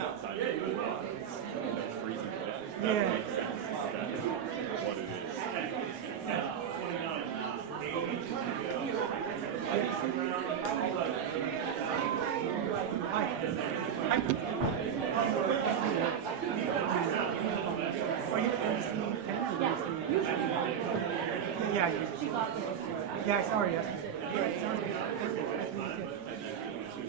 outside. Yeah, freezing wet. That Yeah. makes sense. That's what it is. Hi. Are you MC 10 or MC? Yeah, yeah, I saw her yesterday. Yeah, it sounds good. Nice to meet you.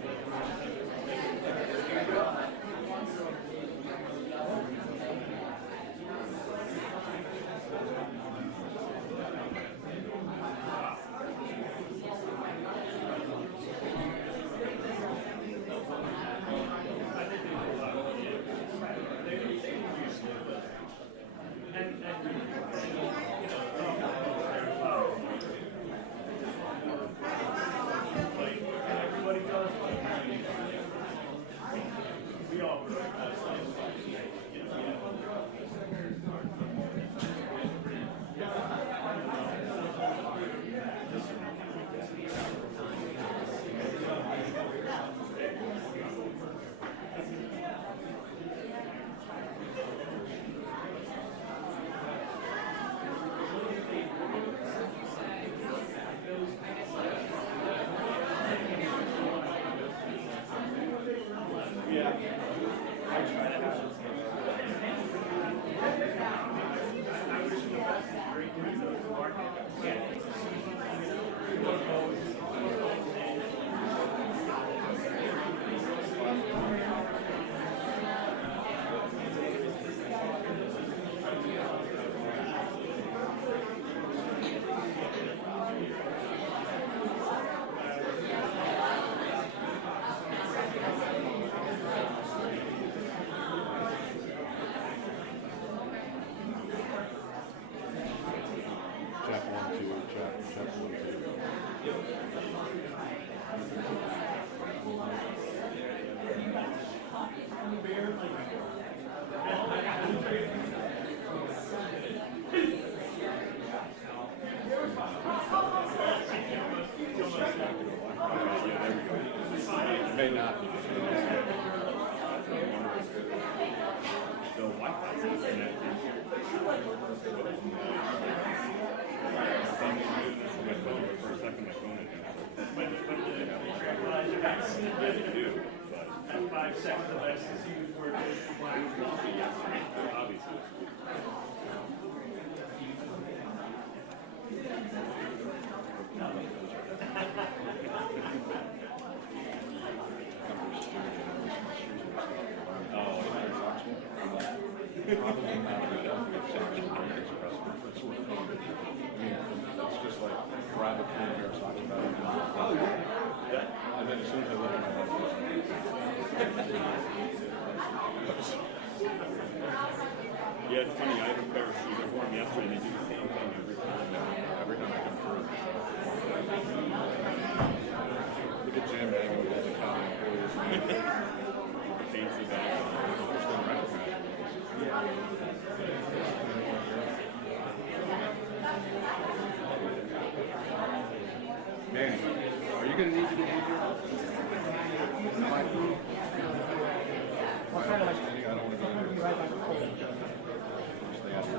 May not be. The Wi-Fi is connected. For a second, my phone didn't have it. Do, but 5 seconds less to see before it goes to black. Obviously. Probably not going to help with section express for sort of. I mean, it's just like grab a pen here, talking about it. Oh, yeah. And then as soon as I look at my headphones. Yeah, it's funny. I have a pair of shoes I wore them yesterday, and they do the same thing every time. Every time I come through. Look at Jim hanging with all the common employees. The fancy bags. They're still recognized. Manny, are you going to need to get easier? What kind of like? I don't want to go there. Right back. Stay out here.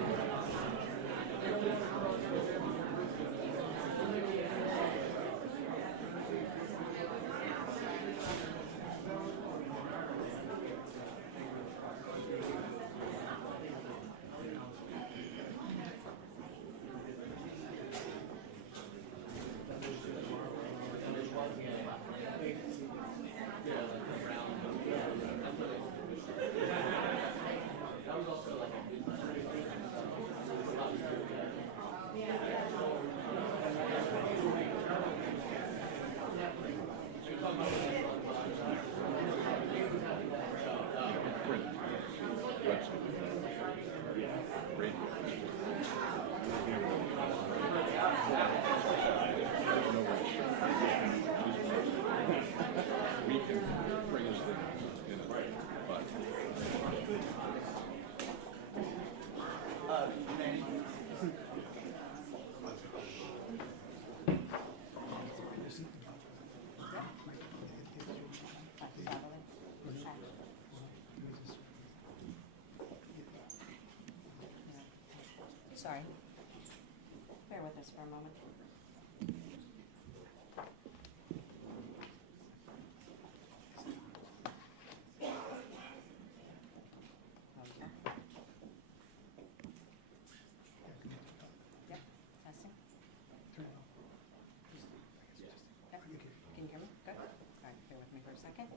That was also like a Sorry. Bear with us for a moment. Yep, testing. Turn it off. Yep. Can you hear me? Good. All right, bear with me for a second.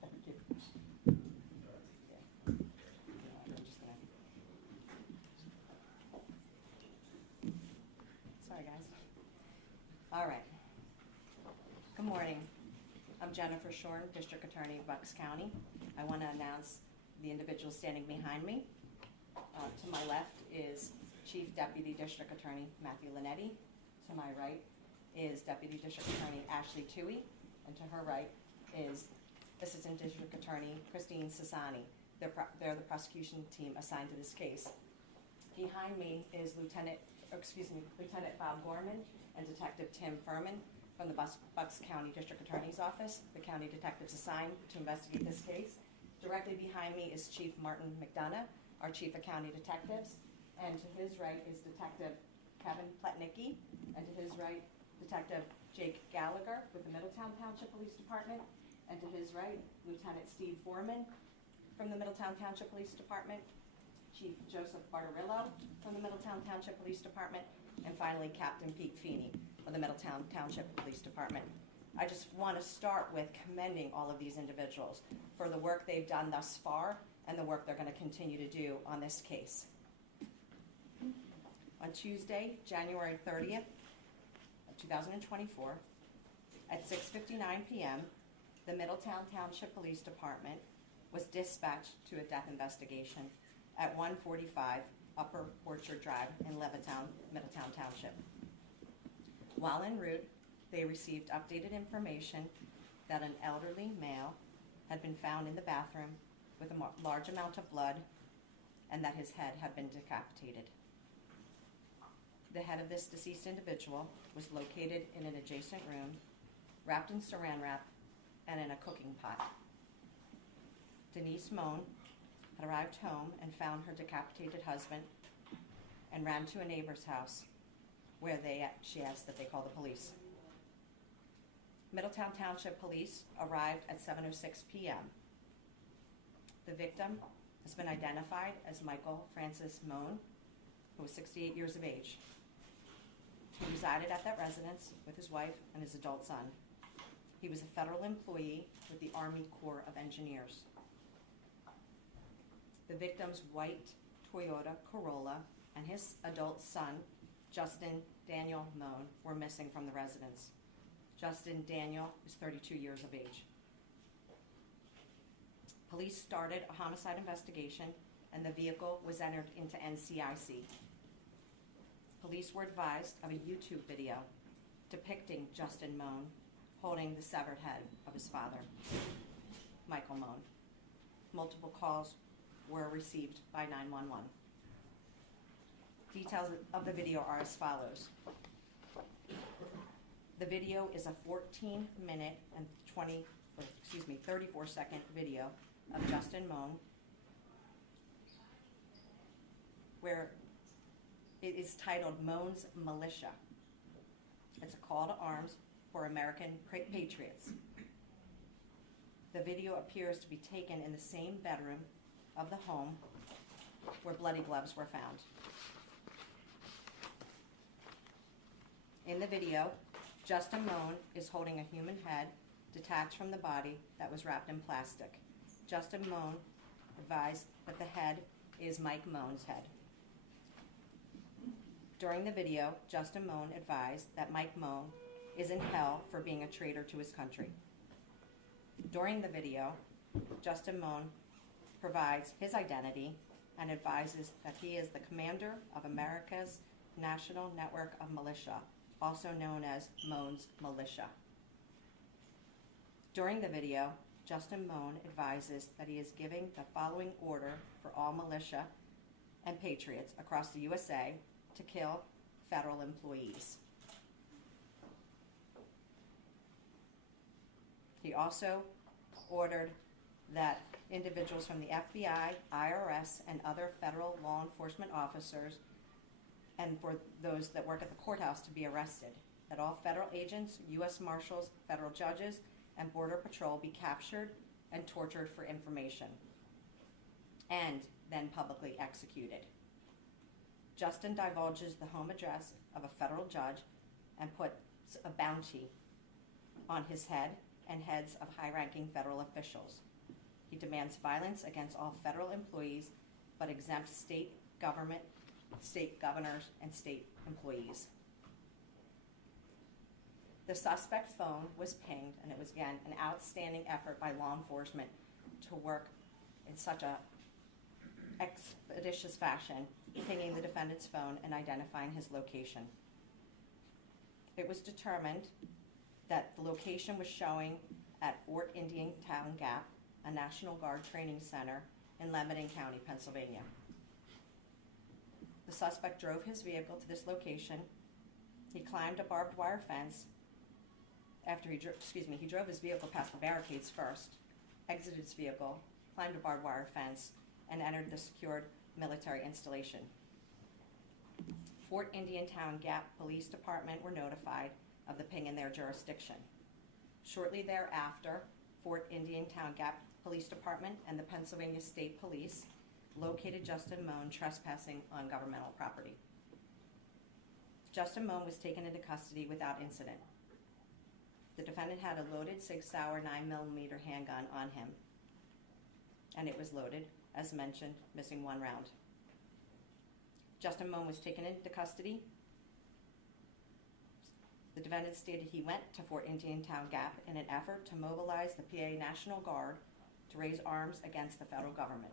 Thank you. Yeah. I'm just gonna. Sorry, guys. All right. Good morning. I'm Jennifer Shorn, District Attorney of Bucks County. I want to announce the individual standing behind me. To my left is Chief Deputy District Attorney Matthew Linetti. To my right is Deputy District Attorney Ashley Toohey. And to her right is Assistant District Attorney Christine Sassani. They're the prosecution team assigned to this case. Behind me is Lieutenant Bob Gorman and Detective Tim Furman from the Bucks County District Attorney's Office, the county detectives assigned to investigate this case. Directly behind me is Chief Martin McDonough, our Chief of County Detectives, and to his right is Detective Kevin Pletnicki, and to his right, Detective Jake Gallagher with the Middletown Township Police Department, and to his right, Lieutenant Steve Foreman from the Middletown Township Police Department, Chief Joseph Bartarillo from the Middletown Township Police Department, and finally Captain Pete Feeney of the Middletown Township Police Department. I just want to start with commending all of these individuals for the work they've done thus far and the work they're going to continue to do on this case. On Tuesday, January 30th of 2024, at 6:59 p.m., the Middletown Township Police Department was dispatched to a death investigation at 145 Upper Orchard Drive in Levittown, Middletown Township. While en route, they received updated information that an elderly male had been found in the bathroom with a large amount of blood and that his head had been decapitated. The head of this deceased individual was located in an adjacent room, wrapped in saran wrap and in a cooking pot. Denise Mohn had arrived home and found her decapitated husband and ran to a neighbor's house where she asked that they call the police. Middletown Township Police arrived at 7:06 p.m. The victim has been identified as Michael Francis Mohn, who was 68 years of age. He resided at that residence with his wife and his adult son. He was a federal employee with the Army Corps of Engineers. The victim's white Toyota Corolla and his adult son, Justin Daniel Mohn, were missing from the residence. Justin Daniel is 32 years of age. Police started a homicide investigation and the vehicle was entered into NCIC. Police were advised of a YouTube video depicting Justin Mohn holding the severed head of his father, Michael Mohn. Multiple calls were received by 911. Details of the video are as follows. The video is a 14-minute and 34-second video of Justin Mohn, where it is titled Mohn's Militia. It's a call to arms for American patriots. The video appears to be taken in the same bedroom of the home where bloody gloves were found. In the video, Justin Mohn is holding a human head detached from the body that was wrapped in plastic. Justin Mohn advised that the head is Mike Mohn's head. During the video, Justin Mohn advised that Mike Mohn is in hell for being a traitor to his country. During the video, Justin Mohn provides his identity and advises that he is the commander of America's National Network of Militia, also known as Mohn's Militia. During the video, Justin Mohn advises that he is giving the following order for all militia and patriots across the USA to kill federal employees. He also ordered that individuals from the FBI, IRS, and other federal law enforcement officers, and for those that work at the courthouse, to be arrested. That all federal agents, U.S. Marshals, federal judges, and Border Patrol be captured and tortured for information, and then publicly executed. Justin divulges the home address of a federal judge and puts a bounty on his head and heads of high-ranking federal officials. He demands violence against all federal employees, but exempts state government, state governors, and state employees. The suspect's phone was pinged, and it was, again, an outstanding effort by law enforcement to work in such a expeditious fashion, pinging the defendant's phone and identifying his location. It was determined that the location was showing at Fort Indian Town Gap, a National Guard training center in Lebanon County, Pennsylvania. The suspect drove his vehicle to this location. He climbed a barbed wire fence. After he drove his vehicle past the barricades first, exited his vehicle, climbed a barbed wire fence, and entered the secured military installation. Fort Indian Town Gap Police Department were notified of the ping in their jurisdiction. Shortly thereafter, Fort Indian Town Gap Police Department and the Pennsylvania State Police located Justin Mohn trespassing on governmental property. Justin Mohn was taken into custody without incident. The defendant had a loaded Sig Sauer 9mm handgun on him, and it was loaded, as mentioned, missing one round. Justin Mohn was taken into custody. The defendant stated he went to Fort Indian Town Gap in an effort to mobilize the PA National Guard to raise arms against the federal government.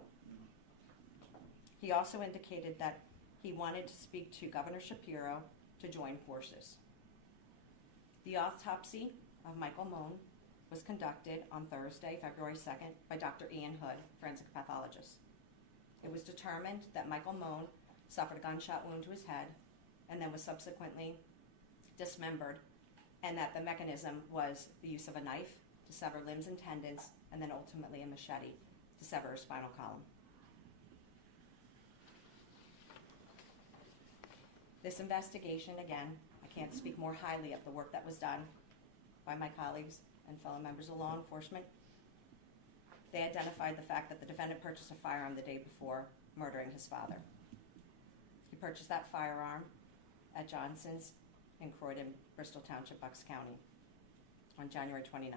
He also indicated that he wanted to speak to Governor Shapiro to join forces. The autopsy of Michael Mohn was conducted on Thursday, February 2nd, by Dr. Ian Hood, forensic pathologist. It was determined that Michael Mohn suffered a gunshot wound to his head and then was subsequently dismembered, and that the mechanism was the use of a knife to sever limbs and tendons, and then ultimately a machete to sever his spinal column. This investigation, again, I can't speak more highly of the work that was done by my colleagues and fellow members of law enforcement. They identified the fact that the defendant purchased a firearm the day before murdering his father. He purchased that firearm at Johnson's in Croydon, Bristol Township, Bucks County, on January 29th.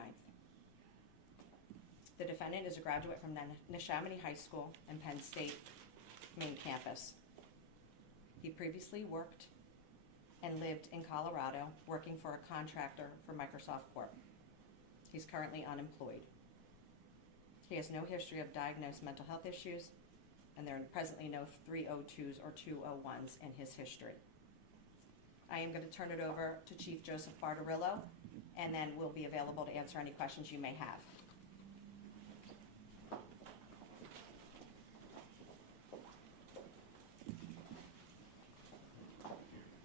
The defendant is a graduate from Neshaminy High School and Penn State main campus. He previously worked and lived in Colorado, working for a contractor for Microsoft Corp. He's currently unemployed. He has no history of diagnosed mental health issues, and there are presently no 302s or 201s in his history. I am going to turn it over to Chief Joseph Bartarillo, and then we'll be available to answer any questions you may have.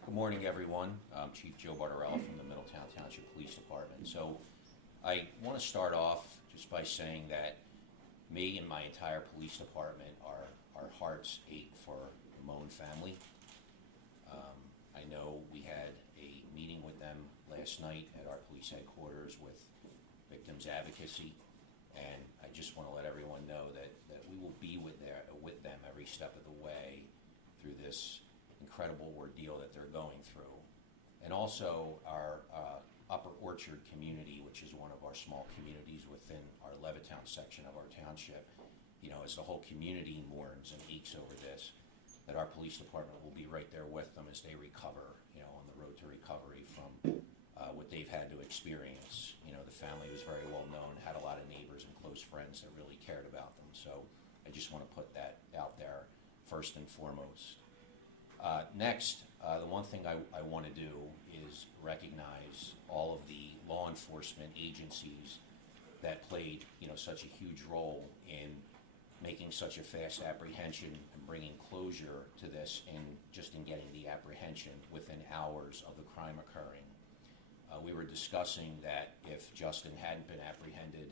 Good morning, everyone. I'm Chief Joe Bartarello from the Middletown Township Police Department. So I want to start off just by saying that me and my entire police department, our hearts ache for the Mohn family. I know we had a meeting with them last night at our police headquarters with Victims Advocacy, and I just want to let everyone know that we will be with them every step of the way through this incredible ordeal that they're going through. And also our Upper Orchard community, which is one of our small communities within our Levittown section of our township, as the whole community mourns and aches over this, that our police department will be right there with them as they recover, on the road to recovery from what they've had to experience. The family was very well known, had a lot of neighbors and close friends that really cared about them. So I just want to put that out there first and foremost. Next, the one thing I want to do is recognize all of the law enforcement agencies that played, such a huge role in making such a fast apprehension and bringing closure to this, and just in getting the apprehension within hours of the crime occurring. We were discussing that if Justin hadn't been apprehended,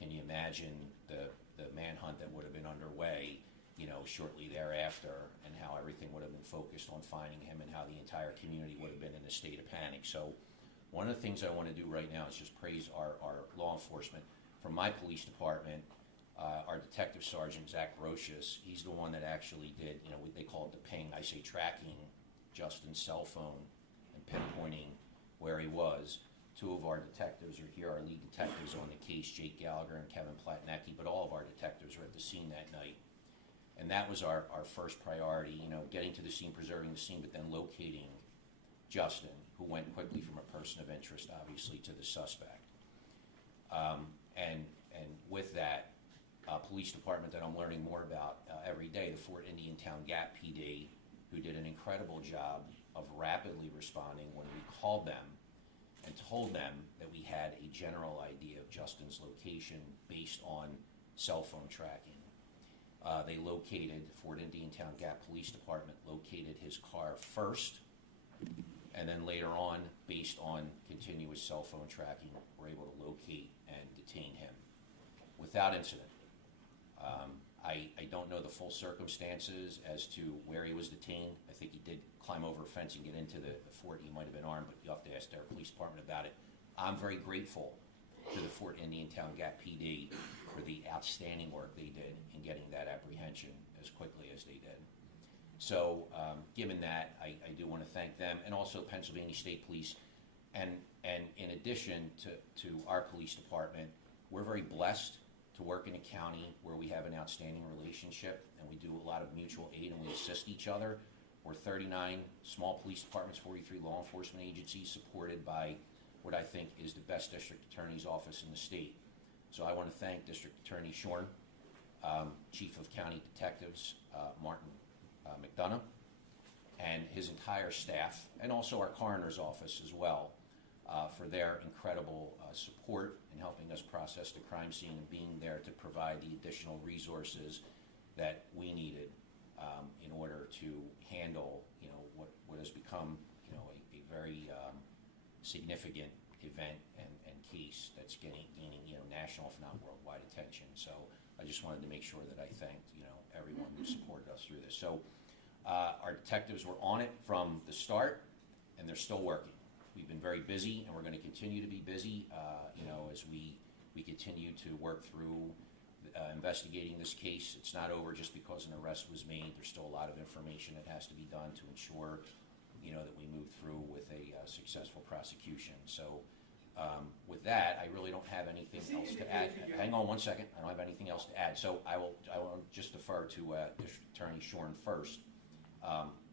can you imagine the manhunt that would have been underway, shortly thereafter, and how everything would have been focused on finding him and how the entire community would have been in a state of panic. So one of the things I want to do right now is just praise our law enforcement. From my police department, our detective sergeant, Zach Brocious, he's the one that actually did, what they call it the ping. I say tracking Justin's cell phone and pinpointing where he was. Two of our detectives are here, our lead detectives on the case, Jake Gallagher and Kevin Platnecki, but all of our detectives were at the scene that night. And that was our first priority, getting to the scene, preserving the scene, but then locating Justin, who went quickly from a person of interest, obviously, to the suspect. And with that, police department that I'm learning more about every day, the Fort Indian Town Gap PD, who did an incredible job of rapidly responding when we called them and told them that we had a general idea of Justin's location based on cell phone tracking. They located, Fort Indian Town Gap Police Department located his car first, and then later on, based on continuous cell phone tracking, were able to locate and detain him without incident. I don't know the full circumstances as to where he was detained. I think he did climb over a fence and get into the fort. He might have been armed, but you have to ask their police department about it. I'm very grateful to the Fort Indian Town Gap PD for the outstanding work they did in getting that apprehension as quickly as they did. So given that, I do want to thank them, and also Pennsylvania State Police. And in addition to our police department, we're very blessed to work in a county where we have an outstanding relationship and we do a lot of mutual aid and we assist each other. We're 39 small police departments, 43 law enforcement agencies, supported by what I think is the best district attorney's office in the state. So I want to thank District Attorney Shorn, Chief of County Detectives Martin McDonough, and his entire staff, and also our coroner's office as well, for their incredible support in helping us process the crime scene and being there to provide the additional resources that we needed in order to handle, what has become, a very significant event and case that's gaining, national, if not worldwide attention. So I just wanted to make sure that I thanked, everyone who supported us through this. So our detectives were on it from the start, and they're still working. We've been very busy, and we're going to continue to be busy, as we continue to work through investigating this case. It's not over just because an arrest was made. There's still a lot of information that has to be done to ensure, that we move through with a successful prosecution. So with that, I really don't have anything else to add. Hang on one second. I don't have anything else to add. So I will just defer to District Attorney Shorn first,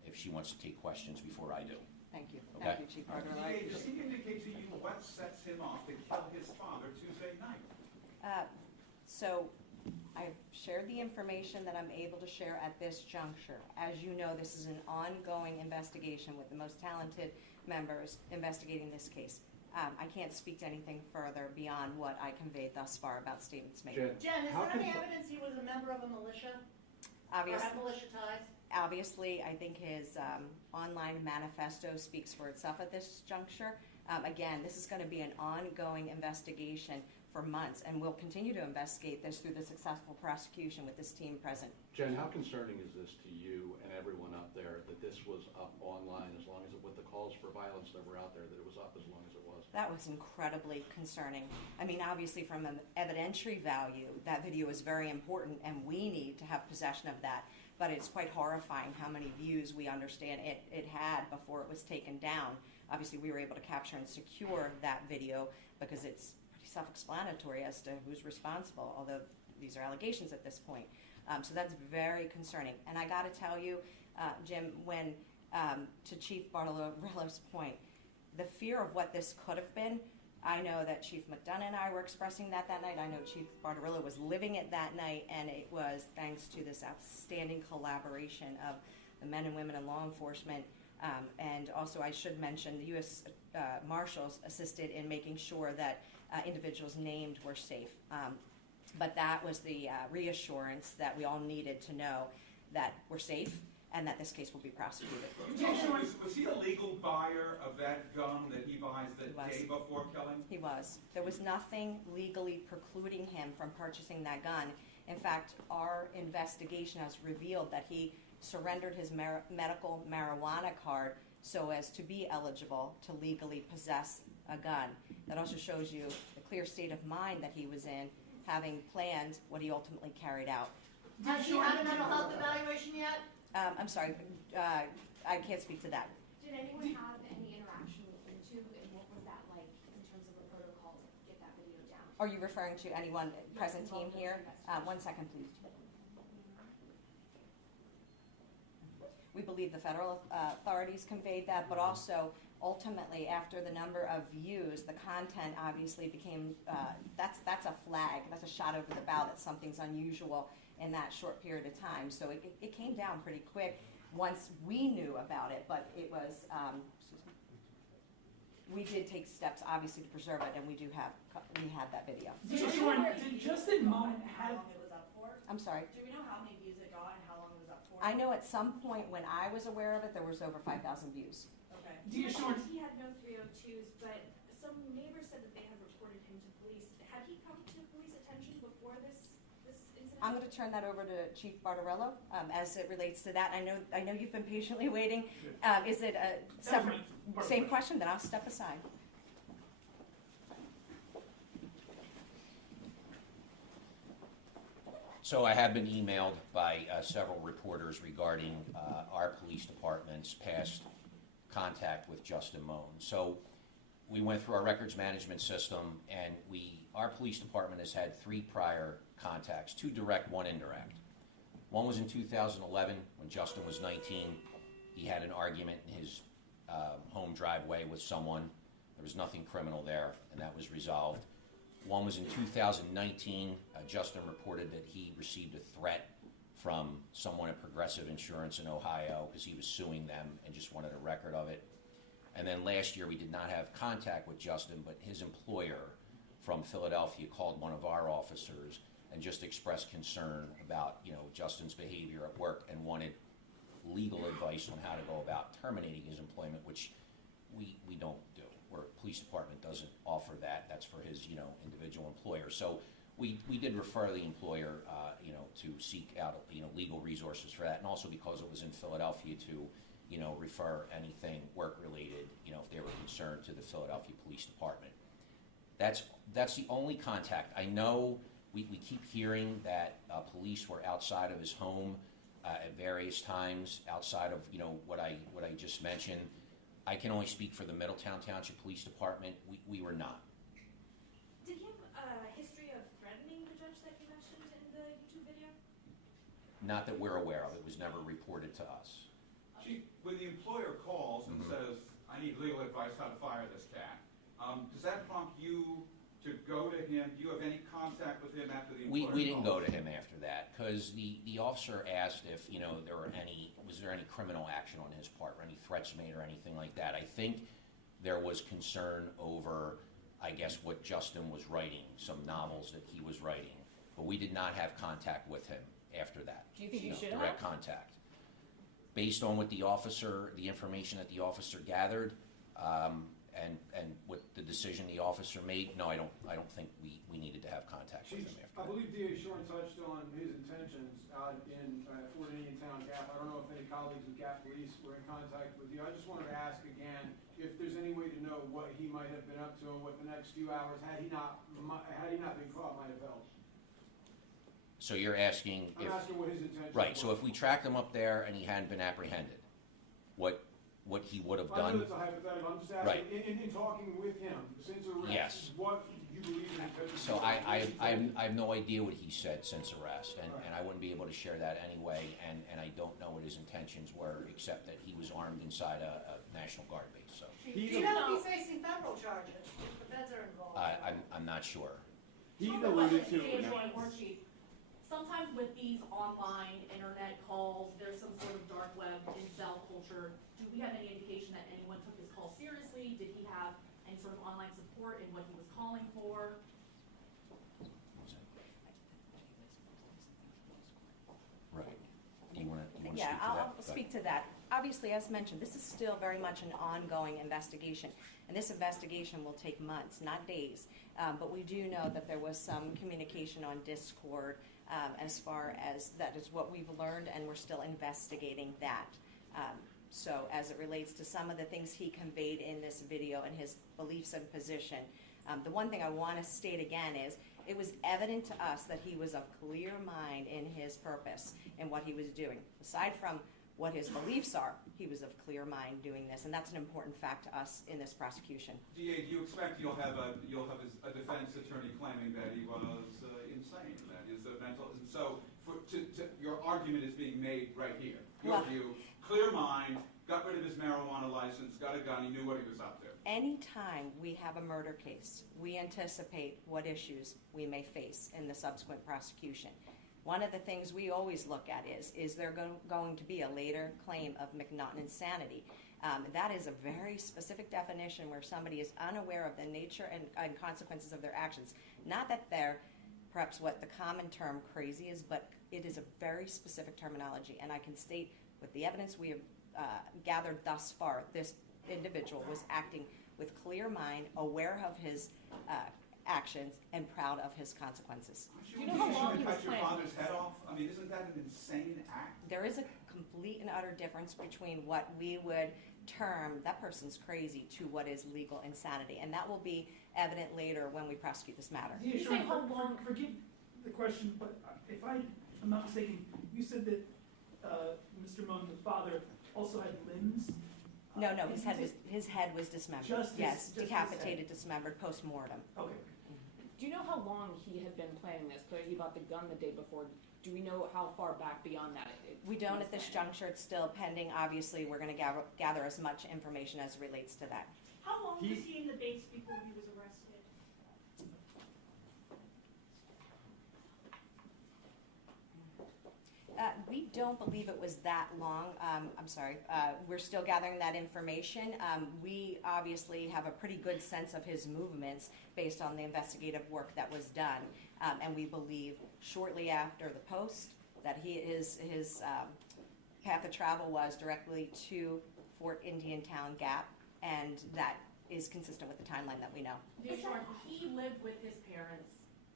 if she wants to take questions before I do. Thank you. Okay. Thank you, Chief Bartolai. Does he indicate to you what sets him off to kill his father Tuesday night? So I've shared the information that I'm able to share at this juncture. As you know, this is an ongoing investigation with the most talented members investigating this case. I can't speak to anything further beyond what I conveyed thus far about statements made. Jen, is there any evidence he was a member of a militia? Or had militia ties? Obviously, I think his online manifesto speaks for itself at this juncture. Again, this is going to be an ongoing investigation for months, and we'll continue to investigate this through the successful prosecution with this team present. Jen, how concerning is this to you and everyone out there that this was up online as long as with the calls for violence that were out there, that it was up as long as it was? That was incredibly concerning. I mean, obviously from an evidentiary value, that video is very important, and we need to have possession of that. But it's quite horrifying how many views we understand it had before it was taken down. Obviously, we were able to capture and secure that video because it's pretty self-explanatory as to who's responsible, although these are allegations at this point. So that's very concerning. And I got to tell you, Jim, when to Chief Bartolomeu's point, the fear of what this could have been, I know that Chief McDonough and I were expressing that night. I know Chief Bartolomeu was living it that night, and it was thanks to this outstanding collaboration of the men and women in law enforcement. And also, I should mention, the U.S. Marshals assisted in making sure that individuals named were safe. But that was the reassurance that we all needed to know that we're safe, and that this case will be prosecuted. Was he a legal buyer of that gun that he buys the day before killing? He was. There was nothing legally precluding him from purchasing that gun. In fact, our investigation has revealed that he surrendered his medical marijuana card so as to be eligible to legally possess a gun. That also shows you the clear state of mind that he was in, having planned what he ultimately carried out. Has he had a mental health evaluation yet? I'm sorry, I can't speak to that. Did anyone have any interaction with him too, and what was that like in terms of the protocol to get that video down? Are you referring to anyone present team here? 1 second, please. We believe the federal authorities conveyed that, but also ultimately after the number of views, the content obviously became, that's a flag, that's a shot over the bow that something's unusual in that short period of time. So it came down pretty quick once we knew about it, but it was, we did take steps obviously to preserve it, and we have that video. Did Justin Mohn have? How long it was up for? I'm sorry. Do we know how many views it got and how long it was up for? I know at some point when I was aware of it, there was over 5,000 views. Okay. He had no 302s, but some neighbors said that they had reported him to police. Had he come to police attention before this incident? I'm going to turn that over to Chief Bartarello as it relates to that. I know you've been patiently waiting. Is it a separate, same question? Then I'll step aside. So I have been emailed by several reporters regarding our police department's past contact with Justin Mohn. So we went through our records management system, and our police department has had 3 prior contacts, 2 direct, 1 indirect. One was in 2011 when Justin was 19. He had an argument in his home driveway with someone. There was nothing criminal there, and that was resolved. One was in 2019. Justin reported that he received a threat from someone at Progressive Insurance in Ohio because he was suing them and just wanted a record of it. And then last year we did not have contact with Justin, but his employer from Philadelphia called one of our officers and just expressed concern about, Justin's behavior at work and wanted legal advice on how to go about terminating his employment, which we don't do. Our police department doesn't offer that. That's for his, individual employer. So we did refer the employer, to seek out, legal resources for that, and also because it was in Philadelphia to, refer anything work-related, if they were concerned, to the Philadelphia Police Department. That's the only contact. I know we keep hearing that police were outside of his home at various times, outside of, what I just mentioned. I can only speak for the Middletown Township Police Department. We were not. Did he have a history of threatening the judge that you mentioned in the YouTube video? Not that we're aware of. It was never reported to us. Chief, when the employer calls and says, I need legal advice how to fire this cat, does that prompt you to go to him? Do you have any contact with him after the employer We didn't calls? go to him after that because the officer asked if was there any criminal action on his part, or any threats made or anything like that. I think there was concern over, I guess, what Justin was writing, some novels that he was writing, but we did not have contact with him after that. Do you think you should direct have? contact? Based on what the information that the officer gathered, and what the decision the officer made, no, I don't think we needed to have contact with him after I that. believe D.A. Shorn touched on his intentions in Fort Indian Town Gap. I don't know if any colleagues with Gap Police were in contact with you. I just wanted to ask again if there's any way to know what he might have been up to and what the next few hours, had he not been caught, might have held. So you're asking I'm asking what his intentions right, were. so if we tracked him up there and he hadn't been apprehended, what he would have I know done? that's a hypothetical. I'm just asking, Right. in talking with him since arrest, Yes. what you believe his intentions So were. I have no idea what he said since arrest, and I wouldn't be able to share that anyway, and I don't know what his intentions were, except that he was armed inside a National Guard base, so Do you know if he's facing federal charges, if the feds are involved? I'm not sure. He alluded to. Sometimes with these online internet calls, there's some sort of dark web incel culture. Do we have any indication that anyone took his call seriously? Did he have any sort of online support in what he was calling for? Right. Do you want to to Yeah, speak to that? I'll speak to that. Obviously, as mentioned, this is still very much an ongoing investigation, and this investigation will take months, not days. But we do know that there was some communication on Discord as far as that is what we've learned, and we're still investigating that. So as it relates to some of the things he conveyed in this video and his beliefs and position, the one thing I want to state again is it was evident to us that he was of clear mind in his purpose and what he was doing. Aside from what his beliefs are, he was of clear mind doing this, and that's an important fact to us in this prosecution. DA, do you expect you'll have a defense attorney claiming that he was insane, that is a mental? And so, your argument is being made right here. Your view, clear mind, got rid of his marijuana license, got a gun, he knew what he was up to. Anytime we have a murder case, we anticipate what issues we may face in the subsequent prosecution. One of the things we always look at is there going to be a later claim of McNaughton insanity? That is a very specific definition where somebody is unaware of the nature and consequences of their actions. Not that they're perhaps what the common term crazy is, but it is a very specific terminology. And I can state with the evidence we have gathered thus far, this individual was acting with clear mind, aware of his actions, and proud of his consequences. Do you know how long he was cut your planning father's head off? I mean, isn't that an insane act? There is a complete and utter difference between what we would term that person's crazy to what is legal insanity, and that will be evident later when we prosecute this matter. Yeah, You sure. say how long- Forgive the question, but if I'm not mistaken, you said that Mr. Mohn, the father, also had limbs? No, his head was dismembered. Yes, decapitated, dismembered, post-mortem. Okay. Do you know how long he had been planning this? Clearly, he bought the gun the day before. Do we know how far back beyond that? We don't at this juncture. It's still pending. Obviously, we're going to gather as much information as relates to that. How long was he in the base before he was arrested? We don't believe it was that long. I'm sorry. We're still gathering that information. We obviously have a pretty good sense of his movements based on the investigative work that was done. And we believe shortly after the post that his path of travel was directly to Fort Indian Town Gap, and that is consistent with the timeline that we know. He lived with his parents.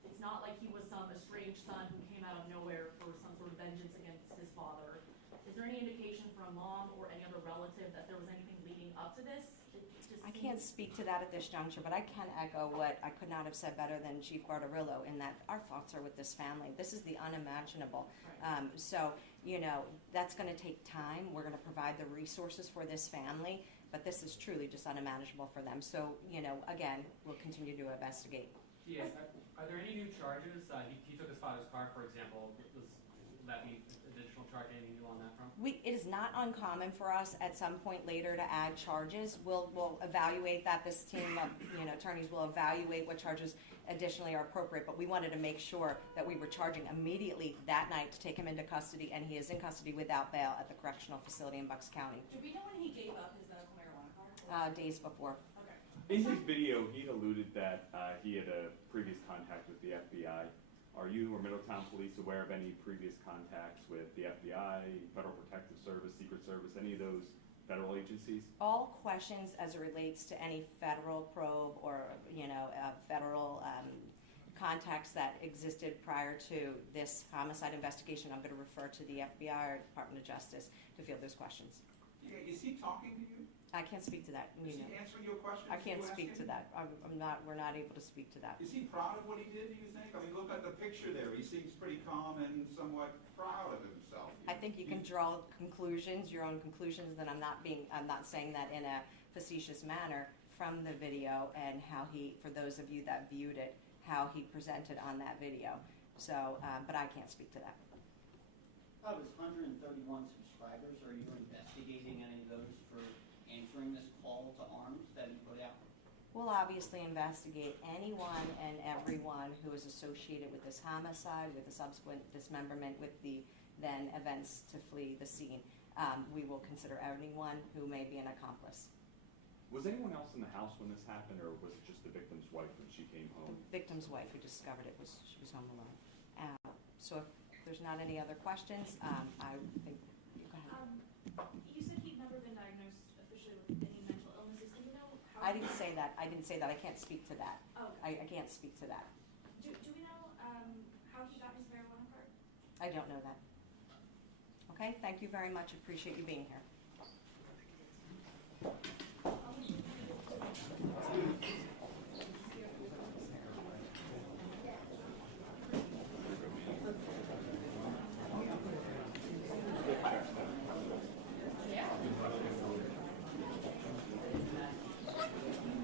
It's not like he was some estranged son who came out of nowhere for some sort of vengeance against his father. Is there any indication from mom or any other relative that there was anything leading up to this? I can't speak to that at this juncture, but I can echo what I could not have said better than Chief Guardarillo in that our thoughts are with this family. This is the unimaginable. Right. So, that's going to take time. We're going to provide the resources for this family, but this is truly just unimaginable for them. So, again, we'll continue to investigate. Yes. Are there any new charges? He took his father's car, for example. Will that be additional charge? Anything new on that front? It is not uncommon for us at some point later to add charges. We'll evaluate that. This team of attorneys will evaluate what charges additionally are appropriate. But we wanted to make sure that we were charging immediately that night to take him into custody, and he is in custody without bail at the correctional facility in Bucks County. Do we know when he gave up his medical marijuana card? Days before. Okay. In his video, he alluded that he had a previous contact with the FBI. Are you or Middletown Police aware of any previous contacts with the FBI, Federal Protective Service, Secret Service, any of those federal agencies? All questions as it relates to any federal probe or federal contacts that existed prior to this homicide investigation, I'm going to refer to the FBI or Department of Justice to field those questions. Yeah, is he talking to you? I can't speak to that. Is he answering your questions? I can't you speak to asking? that. We're not able to speak to that. Is he proud of what he did, do you think? I mean, look at the picture there. He seems pretty calm and somewhat proud of himself. I think you can draw conclusions, your own conclusions, that I'm not saying that in a facetious manner from the video and how he, for those of you that viewed it, how he presented on that video. So, but I can't speak to that. Out of his 131 subscribers, are you investigating any of those for answering this call to arms that he put out? We'll obviously investigate anyone and everyone who is associated with this homicide, with the subsequent dismemberment, with the then events to flee the scene. We will consider anyone who may be an accomplice. Was anyone else in the house when this happened, or was it just the victim's wife when she came home? Victim's wife who discovered it she was home alone. So if there's not any other questions, I think you I didn't say that. I didn't say that. I can't speak to that. Oh, okay. I can't speak to that. Do we know how he got his marijuana card? I don't know that. Okay, thank you very much. Appreciate you being here.